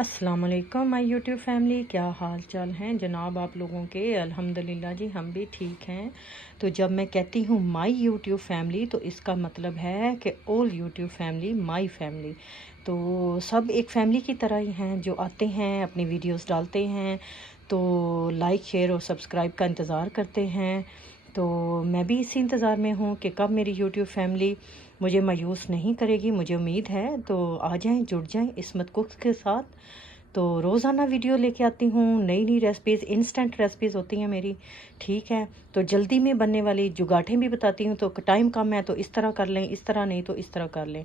अस्सलाम वालेकुम my YouTube family, क्या हाल चाल हैं जनाब आप लोगों के। अल्हम्दुलिल्लाह जी, हम भी ठीक हैं। तो जब मैं कहती हूँ माय यूट्यूब फैमिली तो इसका मतलब है कि all YouTube family my family. तो सब एक फैमिली की तरह ही हैं, जो आते हैं अपनी वीडियोस डालते हैं तो लाइक शेयर और सब्सक्राइब का इंतज़ार करते हैं। तो मैं भी इसी इंतज़ार में हूँ कि कब मेरी यूट्यूब फैमिली मुझे मायूस नहीं करेगी। मुझे उम्मीद है, तो आ जाएं, जुड़ जाएं इसमत कुक्स के साथ। तो रोज़ाना वीडियो लेके आती हूँ, नई नई रेसिपीज़, इंस्टेंट रेसिपीज़ होती हैं मेरी, ठीक है। तो जल्दी में बनने वाली जुगाठें भी बताती हूँ। तो टाइम कम है तो इस तरह कर लें, इस तरह नहीं तो इस तरह कर लें।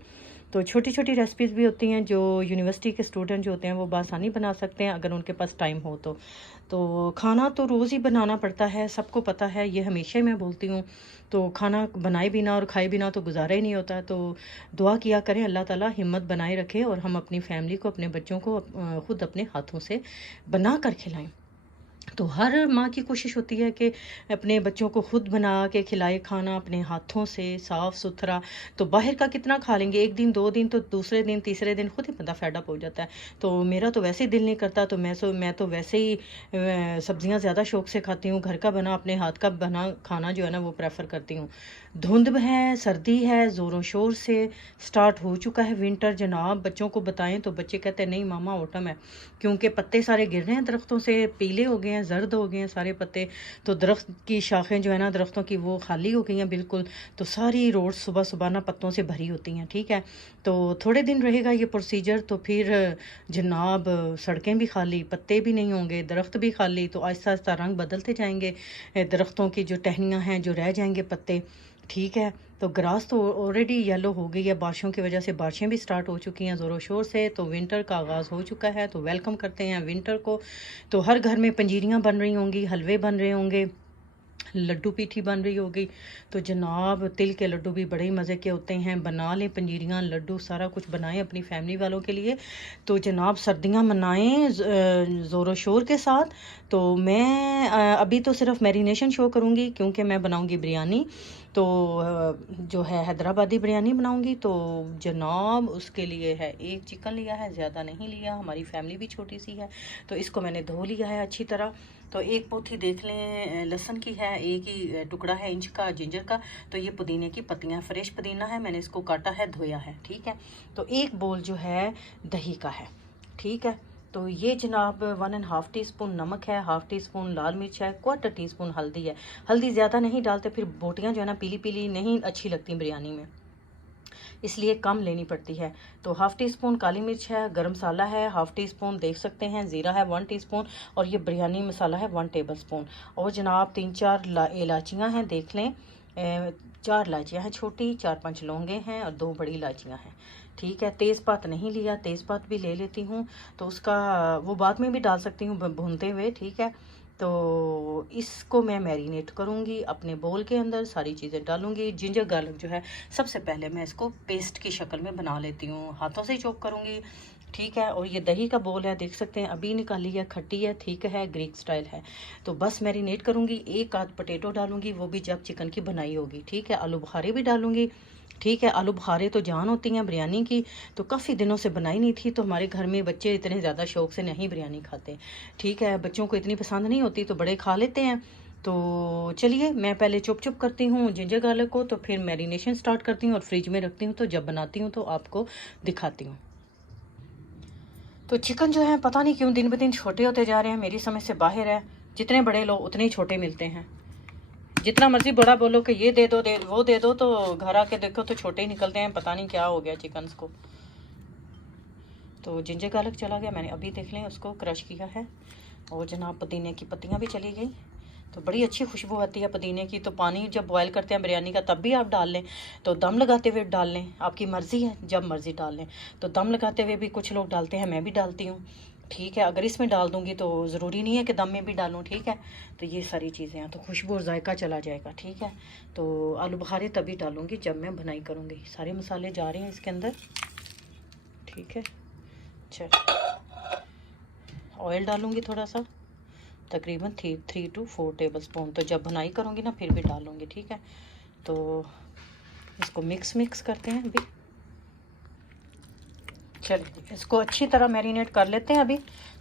तो छोटी छोटी रेसिपीज़ भी होती हैं जो यूनिवर्सिटी के स्टूडेंट जो होते हैं वो बआसानी बना सकते हैं अगर उनके पास टाइम हो तो खाना तो रोज़ ही बनाना पड़ता है, सबको पता है, ये हमेशा ही मैं बोलती हूँ। तो खाना बनाए बिना और खाए बिना तो गुजारा ही नहीं होता। तो दुआ किया करें अल्लाह ताला हिम्मत बनाए रखे और हम अपनी फैमिली को, अपने बच्चों को ख़ुद अपने हाथों से बना कर खिलाएं। तो हर माँ की कोशिश होती है कि अपने बच्चों को खुद बना के खिलाए खाना अपने हाथों से साफ़ सुथरा। तो बाहर का कितना खा लेंगे, एक दिन दो दिन, तो दूसरे दिन तीसरे दिन खुद ही बंदा फेड अप हो जाता है। तो मेरा तो वैसे ही दिल नहीं करता। तो मैं तो वैसे ही सब्जियां ज़्यादा शौक से खाती हूँ। घर का बना, अपने हाथ का बना खाना जो है ना वो प्रेफर करती हूँ। धुंध है, सर्दी है, ज़ोरों शोर से स्टार्ट हो चुका है विंटर जनाब। बच्चों को बताएं तो बच्चे कहते हैं नहीं मामा ऑटम है, क्योंकि पत्ते सारे गिर रहे हैं दरख्तों से, पीले हो गए हैं, जर्द हो गए हैं सारे पत्ते। तो दरख्त की शाखें जो है ना दरख्तों की वो खाली हो गई हैं बिल्कुल। तो सारी रोड सुबह सुबह ना पत्तों से भरी होती हैं, ठीक है। तो थोड़े दिन रहेगा ये प्रोसीजर, तो फिर जनाब सड़कें भी खाली, पत्ते भी नहीं होंगे, दरख्त भी खाली। तो आहिस्ता आहिस्ता रंग बदलते जाएंगे दरख्तों की जो टहनियाँ हैं, जो रह जाएंगे पत्ते, ठीक है। तो ग्रास तो ऑलरेडी येलो हो गई है, बारिशों की वजह से बारिशें भी स्टार्ट हो चुकी हैं ज़ोरों शोर से। तो विंटर का आगाज़ हो चुका है, तो वेलकम करते हैं विंटर को। तो हर घर में पंजीरियाँ बन रही होंगी, हलवे बन रहे होंगे, लड्डू पीठी बन रही होगी। तो जनाब तिल के लड्डू भी बड़े ही मज़े के होते हैं, बना लें पंजीरियाँ लड्डू सारा कुछ बनाएं अपनी फैमिली वालों के लिए। तो जनाब सर्दियाँ मनाएं ज़ोरों शोर के साथ। तो मैं अभी तो सिर्फ मैरिनेशन शो करूँगी क्योंकि मैं बनाऊँगी बिरयानी। तो जो है हैदराबादी बिरयानी बनाऊँगी। तो जनाब उसके लिए है एक चिकन लिया है, ज़्यादा नहीं लिया, हमारी फैमिली भी छोटी सी है। तो इसको मैंने धो लिया है अच्छी तरह। तो एक पोथी देख लें लहसुन की है, एक ही टुकड़ा है इंच का जिंजर का। तो ये पुदीने की पत्तियां, फ्रेश पुदीना है, मैंने इसको काटा है, धोया है, ठीक है। तो एक बोल जो है दही का है, ठीक है। तो ये जनाब 1.5 टीस्पून नमक है, 1/2 टीस्पून लाल मिर्च है, 1/4 टीस्पून हल्दी है। हल्दी ज़्यादा नहीं डालते, फिर बोटियाँ जो है ना पीली पीली नहीं अच्छी लगती बिरयानी में, इसलिए कम लेनी पड़ती है। तो 1/2 टीस्पून काली मिर्च है, गरम मसाला है 1/2 टीस्पून, देख सकते हैं, ज़ीरा है 1 टीस्पून, और ये बिरयानी मसाला है 1 टेबलस्पून। और जनाब 3-4 इलायचियाँ हैं, देख लें, 4 इलायचियाँ हैं छोटी, 4-5 लौंगे हैं और 2 बड़ी इलायचियाँ हैं, ठीक है। तेज़पात नहीं लिया, तेज़पात भी ले लेती हूँ, तो उसका वो बाद में भी डाल सकती हूँ भूनते हुए, ठीक है। तो इसको मैं मैरिनेट करूँगी अपने बोल के अंदर, सारी चीज़ें डालूँगी। जिंजर गार्लिक जो है सबसे पहले मैं इसको पेस्ट की शक्ल में बना लेती हूँ, हाथों से ही चॉप करूँगी, ठीक है। और ये दही का बोल है, देख सकते हैं, अभी निकाली है, खट्टी है, ठीक है, ग्रीक स्टाइल है। तो बस मैरिनेट करूँगी। एक आध पोटैटो डालूँगी, वो भी जब चिकन की बनाई होगी, ठीक है। आलू बुखारे भी डालूँगी, ठीक है। आलू बुखारे तो जान होती हैं बिरयानी की। तो काफ़ी दिनों से बनाई नहीं थी, तो हमारे घर में बच्चे इतने ज़्यादा शौक से नहीं बिरयानी खाते, ठीक है। बच्चों को इतनी पसंद नहीं होती, तो बड़े खा लेते हैं। तो चलिए मैं पहले चुप चुप करती हूँ जिंजर गार्लिक को, तो फिर मैरिनेशन स्टार्ट करती हूँ और फ्रिज में रखती हूँ। तो जब बनाती हूँ तो आपको दिखाती हूँ। तो चिकन जो है पता नहीं क्यों दिन ब दिन छोटे होते जा रहे हैं, मेरी समझ से बाहर है। जितने बड़े लो उतने ही छोटे मिलते हैं। जितना मर्जी बड़ा बोलो कि ये दे दो, वो दे दो, तो घर आके देखो तो छोटे ही निकलते हैं। पता नहीं क्या हो गया चिकन्स को। तो जिंजर गार्लिक चला गया, मैंने अभी देख लें उसको क्रश किया है। और जनाब पुदीने की पत्तियां भी चली गई। तो बड़ी अच्छी खुशबू आती है पुदीने की। तो पानी जब बॉयल करते हैं बिरयानी का तब भी आप डाल लें, तो दम लगाते हुए डाल लें, आपकी मर्ज़ी है, जब मर्ज़ी डाल लें। तो दम लगाते हुए भी कुछ लोग डालते हैं, मैं भी डालती हूँ, ठीक है। अगर इसमें डाल दूँगी तो ज़रूरी नहीं है कि दम में भी डालूँ, ठीक है। तो ये सारी चीज़ें हैं, तो खुशबू और जायका चला जाएगा, ठीक है। तो आलू बुखारे तभी डालूँगी जब मैं भुनाई करूँगी। सारे मसाले जा रहे हैं इसके अंदर, ठीक है। चल ऑयल डालूँगी थोड़ा सा, तकरीबन 3 to 4 टेबलस्पून। तो जब भुनाई करूँगी ना फिर भी डालूँगी, ठीक है। तो इसको मिक्स करते हैं अभी, चलिए इसको अच्छी तरह मैरिनेट कर लेते हैं अभी।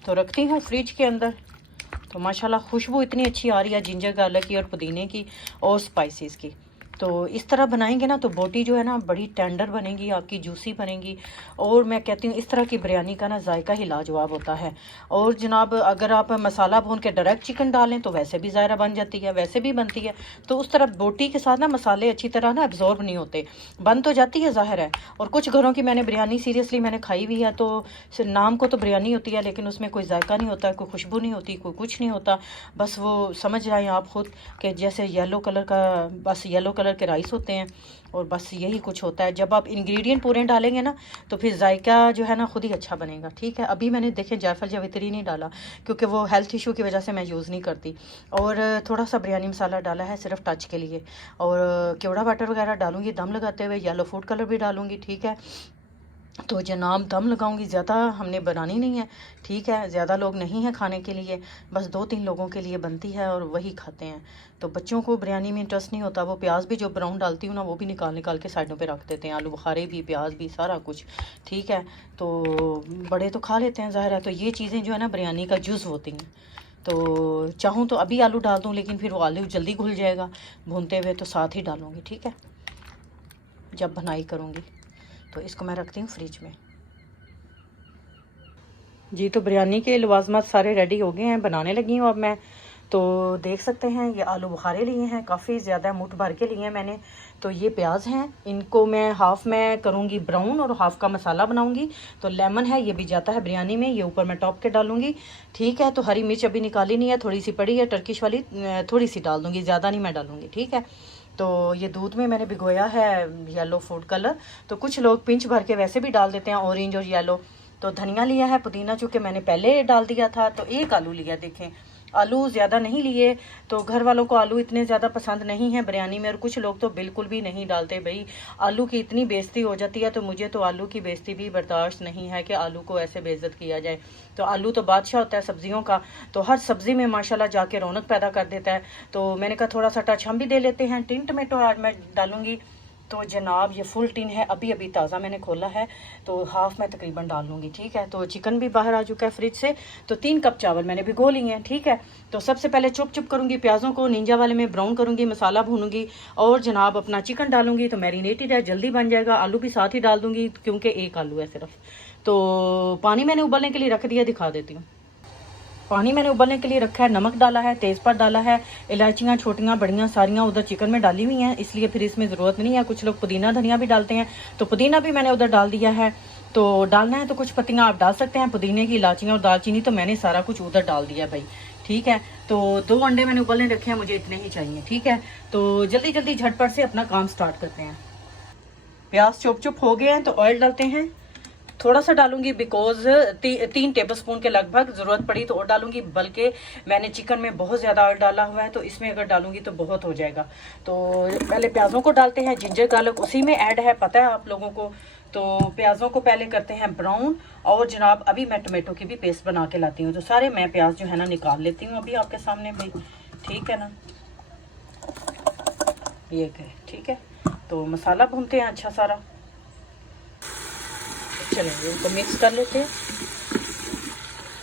तो रखती हूँ फ्रिज के अंदर। तो माशाल्लाह खुशबू इतनी अच्छी आ रही है जिंजर गार्लिक की और पुदीने की और स्पाइसेस की। तो इस तरह बनाएंगे ना तो बोटी जो है ना बड़ी टेंडर बनेगी आपकी, जूसी बनेगी। और मैं कहती हूँ इस तरह की बिरयानी का ना जायका ही लाजवाब होता है। और जनाब अगर आप मसाला भून के डायरेक्ट चिकन डालें तो वैसे भी ज़ायरा बन जाती है, वैसे भी बनती है। तो उस तरह बोटी के साथ ना मसाले अच्छी तरह ना एब्जॉर्ब नहीं होते, बन तो जाती है ज़ाहिर है। और कुछ घरों की मैंने बिरयानी सीरियसली मैंने खाई हुई है, तो नाम को तो बिरयानी होती है लेकिन उसमें कोई जायका नहीं होता, कोई खुशबू नहीं होती, कोई कुछ नहीं होता। बस वो समझ जाएँ आप खुद कि जैसे येलो कलर का, बस येलो कलर के राइस होते हैं और बस यही कुछ होता है। जब आप इंग्रेडिएंट पूरे डालेंगे ना तो फिर जायका जो है ना खुद ही अच्छा बनेगा। ठीक है, अभी मैंने देखे जायफल जावित्री नहीं डाला क्योंकि वो हेल्थ इशू की वजह से मैं यूज़ नहीं करती। और थोड़ा सा बिरयानी मसाला डाला है सिर्फ टच के लिए। और केवड़ा वाटर वगैरह डालूंगी दम लगाते हुए, येलो फूड कलर भी डालूंगी। ठीक है, तो जनाब दम लगाऊंगी, ज़्यादा हमने बनानी नहीं है। ठीक है, ज़्यादा लोग नहीं हैं खाने के लिए, बस 2-3 लोगों के लिए बनती है और वही खाते हैं। तो बच्चों को बिरयानी में इंटरेस्ट नहीं होता, वो प्याज भी जो ब्राउन डालती हूँ ना वो भी निकाल निकाल के साइडों पे रख देते हैं, आलू बुखारे भी, प्याज भी, सारा कुछ। ठीक है, तो बड़े तो खा लेते हैं ज़ाहिर है। तो ये चीज़ें जो है ना बिरयानी का जुज़ होती हैं। तो चाहूँ तो अभी आलू डाल दूँ लेकिन फिर वो आलू जल्दी घुल जाएगा भूनते हुए, तो साथ ही डालूँगी। ठीक है, जब बनाई करूँगी। तो इसको मैं रखती हूँ फ्रिज में। जी, तो बिरयानी के लवाजमात सारे रेडी हो गए हैं, बनाने लगी हूँ अब मैं। तो देख सकते हैं ये आलू बुखारे लिए हैं, काफ़ी ज़्यादा मुठ भर के लिए हैं मैंने। तो ये प्याज हैं, इनको मैं हाफ़ में करूँगी ब्राउन और हाफ़ का मसाला बनाऊँगी। तो लेमन है, ये भी जाता है बिरयानी में, ये ऊपर मैं टॉप के डालूँगी। ठीक है, तो हरी मिर्च अभी निकाली नहीं है, थोड़ी सी पड़ी है टर्किश वाली, थोड़ी सी डाल दूँगी, ज़्यादा नहीं मैं डालूँगी। ठीक है, तो ये दूध में मैंने भिगोया है येलो फूड कलर। तो कुछ लोग पिंच भर के वैसे भी डाल देते हैं, ऑरेंज और येलो। तो धनिया लिया है, पुदीना चूँकि मैंने पहले डाल दिया था। तो एक आलू लिया, देखें आलू ज़्यादा नहीं लिए। तो घर वालों को आलू इतने ज़्यादा पसंद नहीं है बिरयानी में, और कुछ लोग तो बिल्कुल भी नहीं डालते। भाई आलू की इतनी बेइज्जती हो जाती है, तो मुझे तो आलू की बेइज्जती भी बर्दाश्त नहीं है कि आलू को ऐसे बेइज्जत किया जाए। तो आलू तो बादशाह होता है सब्जियों का, तो हर सब्ज़ी में माशाल्लाह जाके रौनक पैदा कर देता है। तो मैंने कहा थोड़ा सा टच हम भी दे लेते हैं। टिन टमेटो आज मैं डालूँगी। तो जनाब ये फुल टिन है, अभी अभी ताज़ा मैंने खोला है, तो हाफ़ मैं तकरीबन डाल लूँगी। ठीक है, तो चिकन भी बाहर आ चुका है फ्रिज से। तो 3 कप चावल मैंने भिगो लिए हैं। ठीक है, तो सबसे पहले चुप चुप करूँगी प्याज़ों को, निंजा वाले में ब्राउन करूँगी, मसाला भूनूंगी और जनाब अपना चिकन डालूँगी। तो मैरिनेटेड है, जल्दी बन जाएगा। आलू भी साथ ही डाल दूँगी क्योंकि एक आलू है सिर्फ। तो पानी मैंने उबलने के लिए रख दिया, दिखा देती हूँ। पानी मैंने उबलने के लिए रखा है, नमक डाला है, तेज़पात डाला है, इलायचियाँ छोटियाँ बड़ियाँ सारियाँ उधर चिकन में डाली हुई हैं, इसलिए फिर इसमें ज़रूरत नहीं है। कुछ लोग पुदीना धनिया भी डालते हैं, तो पुदीना भी मैंने उधर डाल दिया है। तो डालना है तो कुछ पत्तियाँ आप डाल सकते हैं पुदीने की, इलायचियाँ और दालचीनी, तो मैंने सारा कुछ उधर डाल दिया भाई। ठीक है, तो 2 अंडे मैंने उबलने रखे हैं, मुझे इतने ही चाहिए। ठीक है, तो जल्दी जल्दी झटपट से अपना काम स्टार्ट करते हैं। प्याज चुप चुप हो गए हैं, तो ऑयल डालते हैं। थोड़ा सा डालूंगी बिकॉज 3 टेबलस्पून के लगभग, ज़रूरत पड़ी तो और डालूंगी, बल्कि मैंने चिकन में बहुत ज़्यादा ऑयल डाला हुआ है, तो इसमें अगर डालूंगी तो बहुत हो जाएगा। तो पहले प्याज़ों को डालते हैं, जिंजर गार्लिक उसी में ऐड है, पता है आप लोगों को। तो प्याज़ों को पहले करते हैं ब्राउन। और जनाब अभी मैं टमाटो की भी पेस्ट बना के लाती हूँ, तो सारे मैं प्याज जो है ना निकाल लेती हूँ अभी आपके सामने भाई। ठीक है ना, ये ठीक है। तो मसाला भूनते हैं अच्छा सारा, चलेंगे उनको मिक्स कर लेते हैं।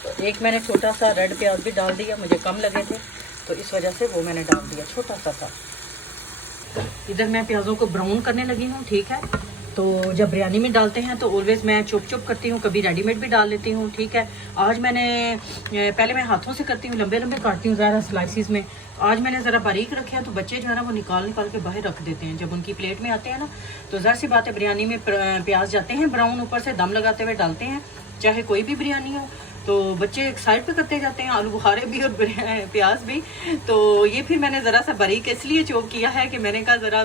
तो एक मैंने छोटा सा रेड प्याज भी डाल दिया, मुझे कम लगे थे तो इस वजह से वो मैंने डाल दिया, छोटा सा था। इधर मैं प्याज़ों को ब्राउन करने लगी हूँ। ठीक है, तो जब बिरयानी में डालते हैं तो ऑलवेज़ मैं चुप चुप करती हूँ, कभी रेडीमेड भी डाल लेती हूँ। ठीक है, आज मैंने पहले मैं हाथों से करती हूँ, लंबे लंबे काटती हूँ ज़्यादा स्लाइसिस में। आज मैंने ज़रा बारीक रखे हैं, तो बच्चे जो है ना वो निकाल के बाहर रख देते हैं जब उनकी प्लेट में आते हैं ना। तो ज़ाहिर सी बात है बिरयानी में प्याज जाते हैं ब्राउन, ऊपर से दम लगाते हुए डालते हैं, चाहे कोई भी बिरयानी हो। तो बच्चे एक साइड पे करते जाते हैं, आलू बुखारे भी और प्याज भी। तो ये फिर मैंने ज़रा सा बारीक इसलिए चॉप किया है कि मैंने कहा ज़रा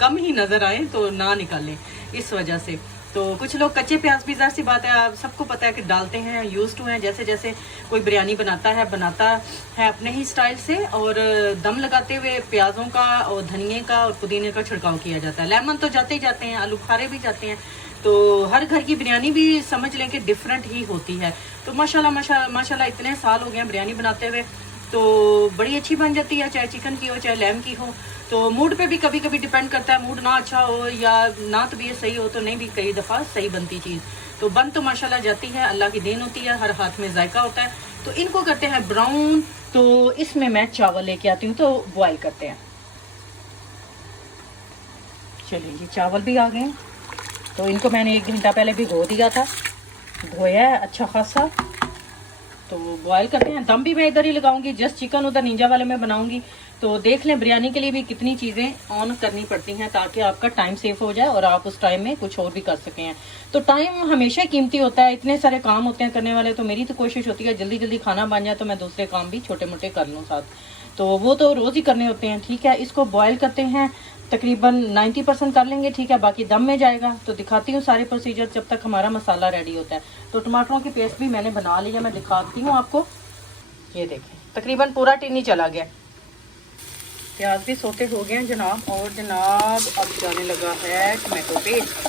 कम ही नज़र आए तो ना निकालें, इस वजह से। तो कुछ लोग कच्चे प्याज भी, ज़ाहिर सी बात है आप सबको पता है कि डालते हैं, यूज़ टू हैं। जैसे जैसे कोई बिरयानी बनाता है अपने ही स्टाइल से, और दम लगाते हुए प्याज़ों का और धनिए का और पुदीने का छिड़काव किया जाता है। लेमन तो जाते ही जाते हैं, आलू बुखारे भी जाते हैं। तो हर घर की बिरयानी भी समझ लें कि डिफरेंट ही होती है। तो माशाल्लाह इतने साल हो गए हैं बिरयानी बनाते हुए, तो बड़ी अच्छी बन जाती है, चाहे चिकन की हो चाहे लैम की हो। तो मूड पे भी कभी कभी डिपेंड करता है, मूड ना अच्छा हो या ना तबीयत सही हो तो नहीं भी कई दफ़ा सही बनती चीज़। तो बन तो माशाल्लाह जाती है, अल्लाह की देन होती है, हर हाथ में जायका होता है। तो इनको करते हैं ब्राउन। तो इसमें मैं चावल लेके आती हूँ, तो बॉयल करते हैं। चलिए जी, चावल भी आ गए। तो इनको मैंने 1 घंटा पहले भिगो दिया था, धोया है अच्छा खासा। तो बॉयल करते हैं। दम भी मैं इधर ही लगाऊंगी, जस्ट चिकन उधर निंजा वाले में बनाऊंगी। तो देख लें बिरयानी के लिए भी कितनी चीज़ें ऑन करनी पड़ती हैं ताकि आपका टाइम सेव हो जाए और आप उस टाइम में कुछ और भी कर सकें। तो टाइम हमेशा कीमती होता है, इतने सारे काम होते हैं करने वाले। तो मेरी तो कोशिश होती है जल्दी जल्दी खाना बन जाए तो मैं दूसरे काम भी छोटे मोटे कर लूँ साथ। तो वो तो रोज़ ही करने होते हैं। ठीक है, इसको बॉयल करते हैं, तकरीबन 90% कर लेंगे। ठीक है, बाकी दम में जाएगा। तो दिखाती हूँ सारे प्रोसीजर जब तक हमारा मसाला रेडी होता है। तो टमाटरों की पेस्ट भी मैंने बना लिया, मैं दिखाती हूँ आपको। ये देखें, तकरीबन पूरा टिन ही चला गया। प्याज भी सोते हो गए हैं जनाब। और जनाब अब जाने लगा है टमाटो पेस्ट।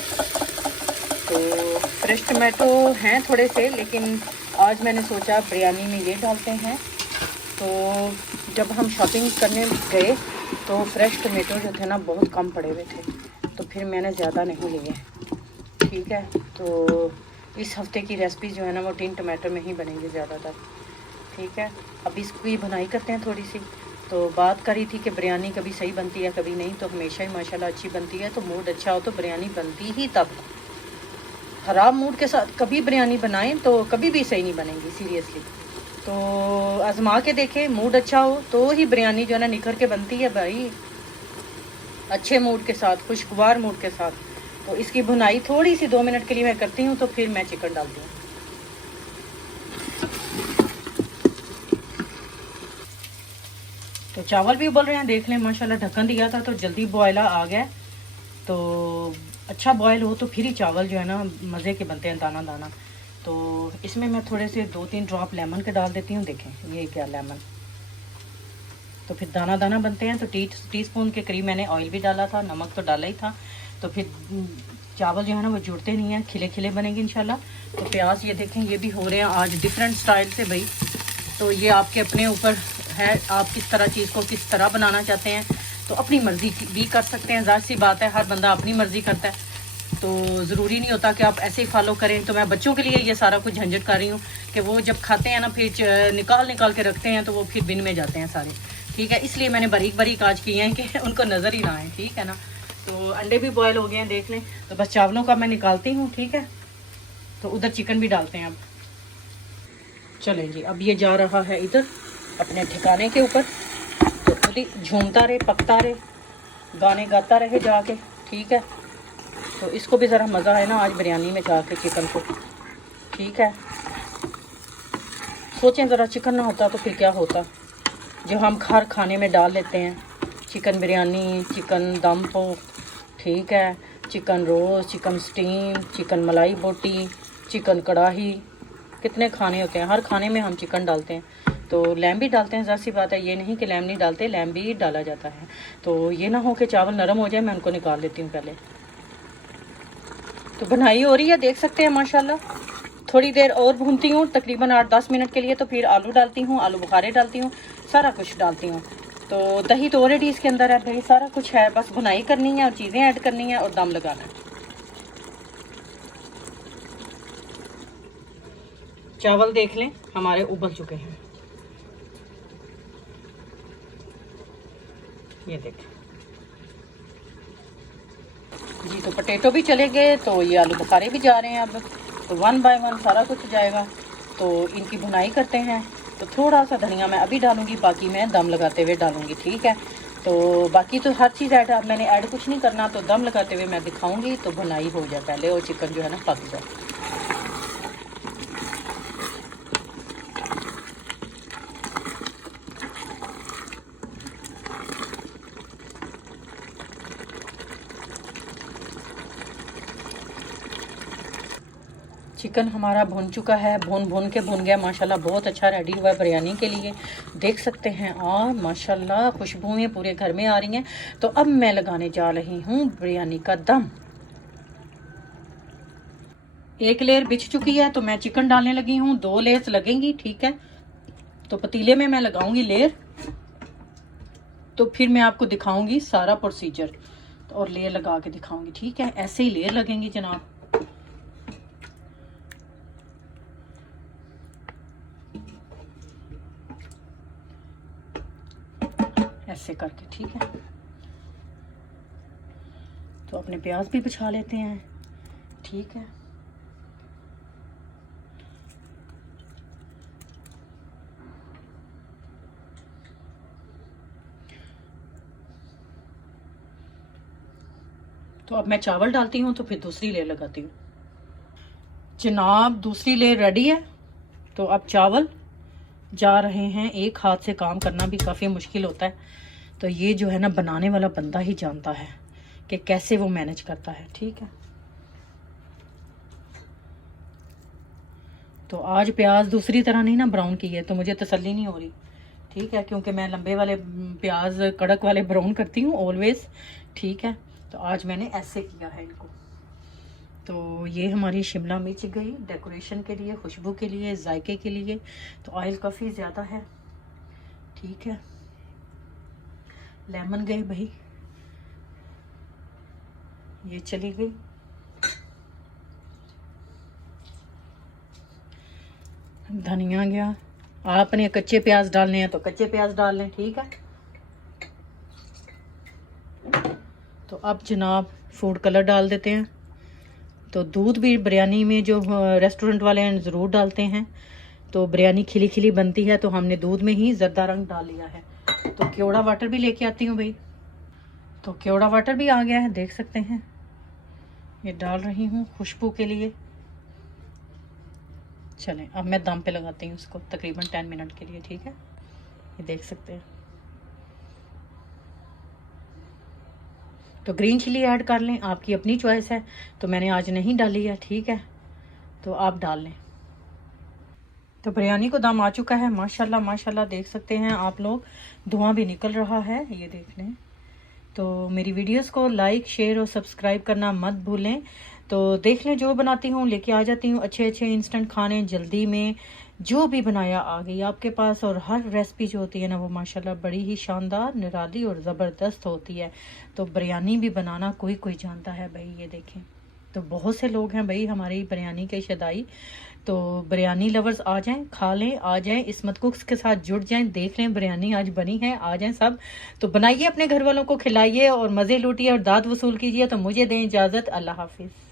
तो फ्रेश टमाटो हैं थोड़े से, लेकिन आज मैंने सोचा बिरयानी में ये डालते हैं। तो जब हम शॉपिंग करने गए तो फ्रेश टमाटो जो थे ना बहुत कम पड़े हुए थे, तो फिर मैंने ज़्यादा नहीं लिए। ठीक है, तो इस हफ्ते की रेसिपी जो है ना वो टिन टमाटो में ही बनेगी ज़्यादातर। ठीक है, अब इसकी बनाई करते हैं थोड़ी सी। तो बात करी थी कि बिरयानी कभी सही बनती है कभी नहीं, तो हमेशा ही माशाल्लाह अच्छी बनती है। तो मूड अच्छा हो तो बिरयानी बनती ही तब। ख़राब मूड के साथ कभी बिरयानी बनाएं तो कभी भी सही नहीं बनेगी, सीरियसली। तो आजमा के देखें, मूड अच्छा हो तो ही बिरयानी जो है ना निखर के बनती है भाई, अच्छे मूड के साथ, खुशगवार मूड के साथ। तो इसकी भुनाई थोड़ी सी 2 मिनट के लिए मैं करती हूँ, तो फिर मैं चिकन डालती हूँ। तो चावल भी उबल रहे हैं, देख लें। माशाल्लाह ढक्कन दिया था तो जल्दी बॉयल आ गया। तो अच्छा बॉयल हो तो फिर ही चावल जो है ना मज़े के बनते हैं, दाना दाना। तो इसमें मैं थोड़े से 2-3 ड्रॉप लेमन के डाल देती हूँ। देखें ये क्या लेमन, तो फिर दाना दाना बनते हैं। तो टी स्पून के करीब मैंने ऑयल भी डाला था, नमक तो डाला ही था। तो फिर चावल जो है ना वो जुड़ते नहीं हैं, खिले खिले बनेंगे इंशाल्लाह। तो प्याज ये देखें, ये भी हो रहे हैं आज डिफरेंट स्टाइल से भाई। तो ये आपके अपने ऊपर है, आप किस तरह चीज़ को किस तरह बनाना चाहते हैं। तो अपनी मर्ज़ी भी कर सकते हैं, ज़ाहिर सी बात है, हर बंदा अपनी मर्ज़ी करता है। तो ज़रूरी नहीं होता कि आप ऐसे ही फॉलो करें। तो मैं बच्चों के लिए ये सारा कुछ झंझट कर रही हूँ कि वो जब खाते हैं ना फिर निकाल के रखते हैं, तो वो फिर बिन में जाते हैं सारे। ठीक है, इसलिए मैंने बारीक बारीक आज किए हैं कि उनको नज़र ही ना आए। ठीक है ना। तो अंडे भी बॉयल हो गए हैं, देख लें। तो बस चावलों का मैं निकालती हूँ। ठीक है, तो उधर चिकन भी डालते हैं अब। चलें जी, अब ये जा रहा है इधर अपने ठिकाने के ऊपर। तो खुद ही झूमता रहे, पकता रहे, गाने गाता रहे जाके। ठीक है, तो इसको भी ज़रा मज़ा है ना आज बिरयानी में जाके चिकन को। ठीक है, सोचें ज़रा चिकन ना होता तो फिर क्या होता, जो हम हर खाने में डाल लेते हैं। चिकन बिरयानी, चिकन दम पोक, ठीक है, chicken roast, chicken steam, chicken मलाई बोटी, चिकन कढ़ाई, कितने खाने होते हैं, हर खाने में हम चिकन डालते हैं। तो लैम भी डालते हैं, ज़ाहिर सी बात है, ये नहीं कि लैम नहीं डालते, लैम भी डाला जाता है। तो ये ना हो कि चावल नरम हो जाए, मैं उनको निकाल लेती हूँ पहले। तो बनाई हो रही है, देख सकते हैं माशाल्लाह। थोड़ी देर और भूनती हूँ, तकरीबन 8-10 मिनट के लिए। तो फिर आलू डालती हूँ, आलू बुखारे डालती हूँ, सारा कुछ डालती हूँ। तो दही तो ऑलरेडी इसके अंदर है भाई, सारा कुछ है, बस भुनाई करनी है और चीज़ें ऐड करनी है और दम लगाना है। चावल देख लें हमारे उबल चुके हैं, ये देखें जी। तो पोटैटो भी चले गए, तो ये आलू बुखारे भी जा रहे हैं अब। तो 1 बाय 1 सारा कुछ जाएगा। तो इनकी भुनाई करते हैं। तो थोड़ा सा धनिया मैं अभी डालूंगी, बाकी मैं दम लगाते हुए डालूंगी। ठीक है, तो बाकी तो हर चीज़ ऐड, मैंने ऐड कुछ नहीं करना। तो दम लगाते हुए मैं दिखाऊंगी, तो भुनाई हो जाए पहले और चिकन जो है ना पक जाए। चिकन हमारा भुन चुका है, भुन के भुन गया माशाल्लाह, बहुत अच्छा रेडी हुआ है बिरयानी के लिए, देख सकते हैं। और माशाल्लाह खुशबुएं पूरे घर में आ रही हैं। तो अब मैं लगाने जा रही हूँ बिरयानी का दम। एक लेयर बिछ चुकी है, तो मैं चिकन डालने लगी हूँ। 2 लेयर्स लगेंगी। ठीक है, तो पतीले में मैं लगाऊंगी लेयर, तो फिर मैं आपको दिखाऊंगी सारा प्रोसीजर और लेयर लगा के दिखाऊंगी। ठीक है, ऐसे ही लेयर लगेंगी जनाब। ऐसे करके, ठीक है। तो अपने प्याज भी बिछा लेते हैं, ठीक है। तो अब मैं चावल डालती हूँ, तो फिर दूसरी लेयर लगाती हूँ। जनाब दूसरी लेयर रेडी है। तो अब चावल जा रहे हैं। एक हाथ से काम करना भी काफ़ी मुश्किल होता है, तो ये जो है ना बनाने वाला बंदा ही जानता है कि कैसे वो मैनेज करता है, ठीक है। तो आज प्याज दूसरी तरह नहीं ना ब्राउन की है, तो मुझे तसल्ली नहीं हो रही, ठीक है, क्योंकि मैं लंबे वाले प्याज कड़क वाले ब्राउन करती हूँ ऑलवेज, ठीक है। तो आज मैंने ऐसे किया है इनको। तो ये हमारी शिमला मिर्च गई डेकोरेशन के लिए, खुशबू के लिए, जायके के लिए। तो ऑयल काफ़ी ज़्यादा है, ठीक है। लेमन गए भाई, ये चली गई। धनिया गया। आपने कच्चे प्याज डालने हैं तो कच्चे प्याज डाल लें, ठीक है। तो अब जनाब फूड कलर डाल देते हैं। तो दूध भी बिरयानी में जो रेस्टोरेंट वाले हैं ज़रूर डालते हैं, तो बिरयानी खिली खिली बनती है, तो हमने दूध में ही जर्दा रंग डाल लिया है। तो केवड़ा वाटर भी लेके आती हूँ भाई। तो केवड़ा वाटर भी आ गया है, देख सकते हैं, ये डाल रही हूँ खुशबू के लिए। चलें अब मैं दम पे लगाती हूँ इसको तकरीबन 10 मिनट के लिए, ठीक है। ये देख सकते हैं। तो ग्रीन चिली ऐड कर लें, आपकी अपनी चॉइस है, तो मैंने आज नहीं डाली है, ठीक है। तो आप डाल लें। तो बिरयानी को दम आ चुका है, माशाल्लाह माशाल्लाह, देख सकते हैं आप लोग, धुआं भी निकल रहा है, ये देख लें। तो मेरी वीडियोस को लाइक शेयर और सब्सक्राइब करना मत भूलें। तो देख लें, जो बनाती हूँ लेके आ जाती हूँ अच्छे अच्छे इंस्टेंट खाने, जल्दी में जो भी बनाया आ गई आपके पास। और हर रेसिपी जो होती है ना वो माशाल्लाह बड़ी ही शानदार, निराली और ज़बरदस्त होती है। तो बिरयानी भी बनाना कोई कोई जानता है भाई, ये देखें। तो बहुत से लोग हैं भाई हमारी बिरयानी के शदाई। तो बिरयानी लवर्स आ जाएं, खा लें, आ जाएं, इस्मत कुक्स के साथ जुड़ जाएं, देख लें बिरयानी आज बनी है, आ जाएं सब। तो बनाइए, अपने घर वालों को खिलाइए और मज़े लूटिए और दाद वसूल कीजिए। तो मुझे दें इजाज़त, अल्लाह हाफिज़।